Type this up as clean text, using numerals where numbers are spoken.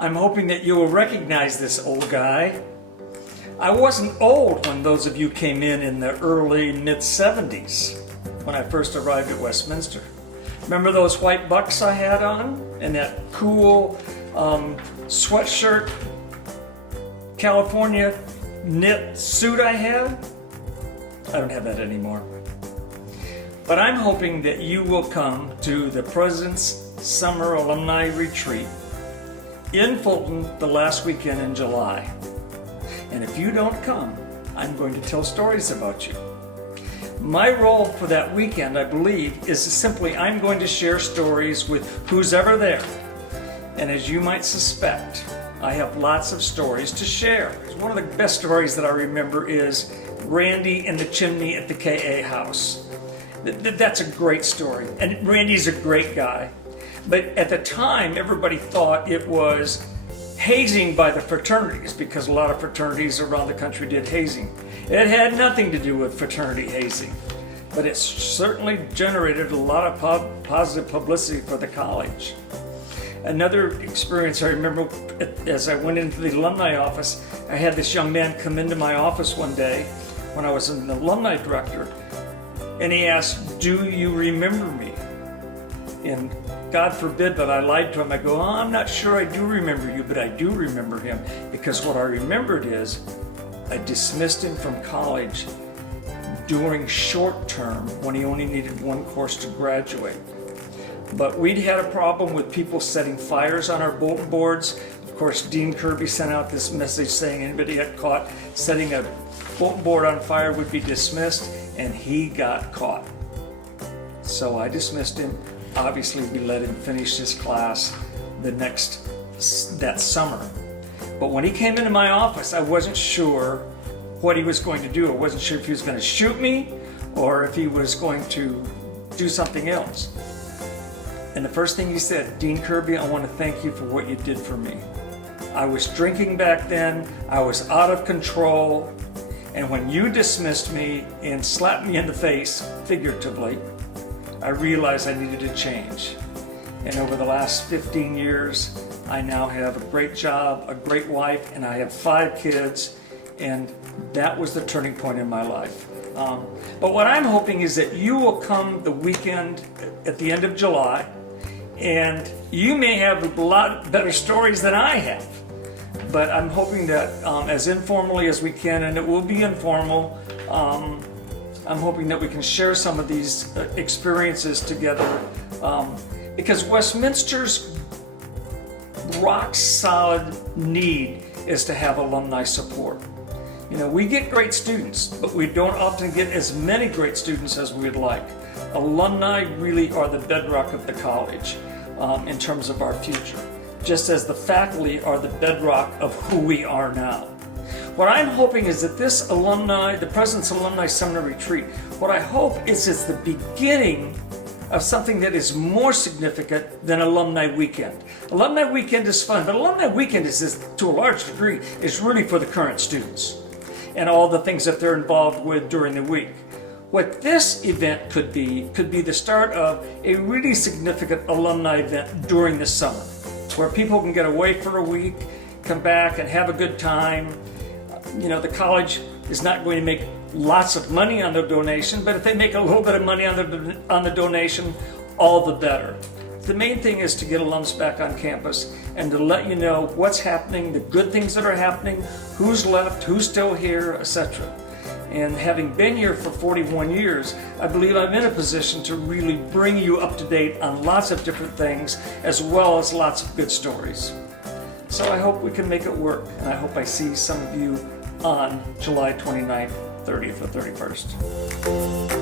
I'm hoping that you will recognize this old guy. I wasn't old when those of you came in the early mid-70s when I first arrived at Westminster. Remember those white bucks I had on and that cool sweatshirt California knit suit I had? I don't have that anymore. But I'm hoping that you will come to the President's Summer Alumni Retreat in Fulton the last weekend in July. And if you don't come, I'm going to tell stories about you. My role for that weekend, I believe, is simply I'm going to share stories with who's ever there. And as you might suspect, I have lots of stories to share. One of the best stories that I remember is Randy and the chimney at the KA house. That's a great story, and Randy's a great guy. But at the time, everybody thought it was hazing by the fraternities because a lot of fraternities around the country did hazing. It had nothing to do with fraternity hazing, but it certainly generated a lot of positive publicity for the college. Another experience I remember, as I went into the alumni office, I had this young man come into my office one day when I was an alumni director, and he asked, "Do you remember me?" And God forbid that I lied to him. I go, "Oh, I'm not sure I do remember you, but I do remember him," because what I remembered is I dismissed him from college during short term when he only needed one course to graduate. But we'd had a problem with people setting fires on our bulletin boards. Of course, Dean Kirby sent out this message saying anybody got caught setting a bulletin board on fire would be dismissed, and he got caught. So I dismissed him. Obviously, we let him finish his class that summer. But when he came into my office, I wasn't sure what he was going to do. I wasn't sure if he was going to shoot me or if he was going to do something else. And the first thing he said, "Dean Kirby, I want to thank you for what you did for me. I was drinking back then, I was out of control, and when you dismissed me and slapped me in the face, figuratively, I realized I needed to change. And over the last 15 years, I now have a great job, a great wife, and I have 5 kids, and that was the turning point in my life." But what I'm hoping is that you will come the weekend at the end of July, and you may have a lot better stories than I have. But I'm hoping that as informally as we can, and it will be informal, I'm hoping that we can share some of these experiences together, because Westminster's rock solid need is to have alumni support. You know, we get great students, but we don't often get as many great students as we'd like. Alumni really are the bedrock of the college in terms of our future, just as the faculty are the bedrock of who we are now. What I'm hoping is that this alumni, the President's Alumni Summer Retreat, what I hope is it's the beginning of something that is more significant than Alumni Weekend. Alumni Weekend is fun, but Alumni Weekend is to a large degree, is really for the current students and all the things that they're involved with during the week. What this event could be the start of a really significant alumni event during the summer, where people can get away for a week, come back and have a good time. You know, the college is not going to make lots of money on the donation, but if they make a little bit of money on the donation, all the better. The main thing is to get alums back on campus and to let you know what's happening, the good things that are happening, who's left, who's still here, etc. And having been here for 41 years, I believe I'm in a position to really bring you up to date on lots of different things, as well as lots of good stories. So I hope we can make it work, and I hope I see some of you on July 29th, 30th, or 31st.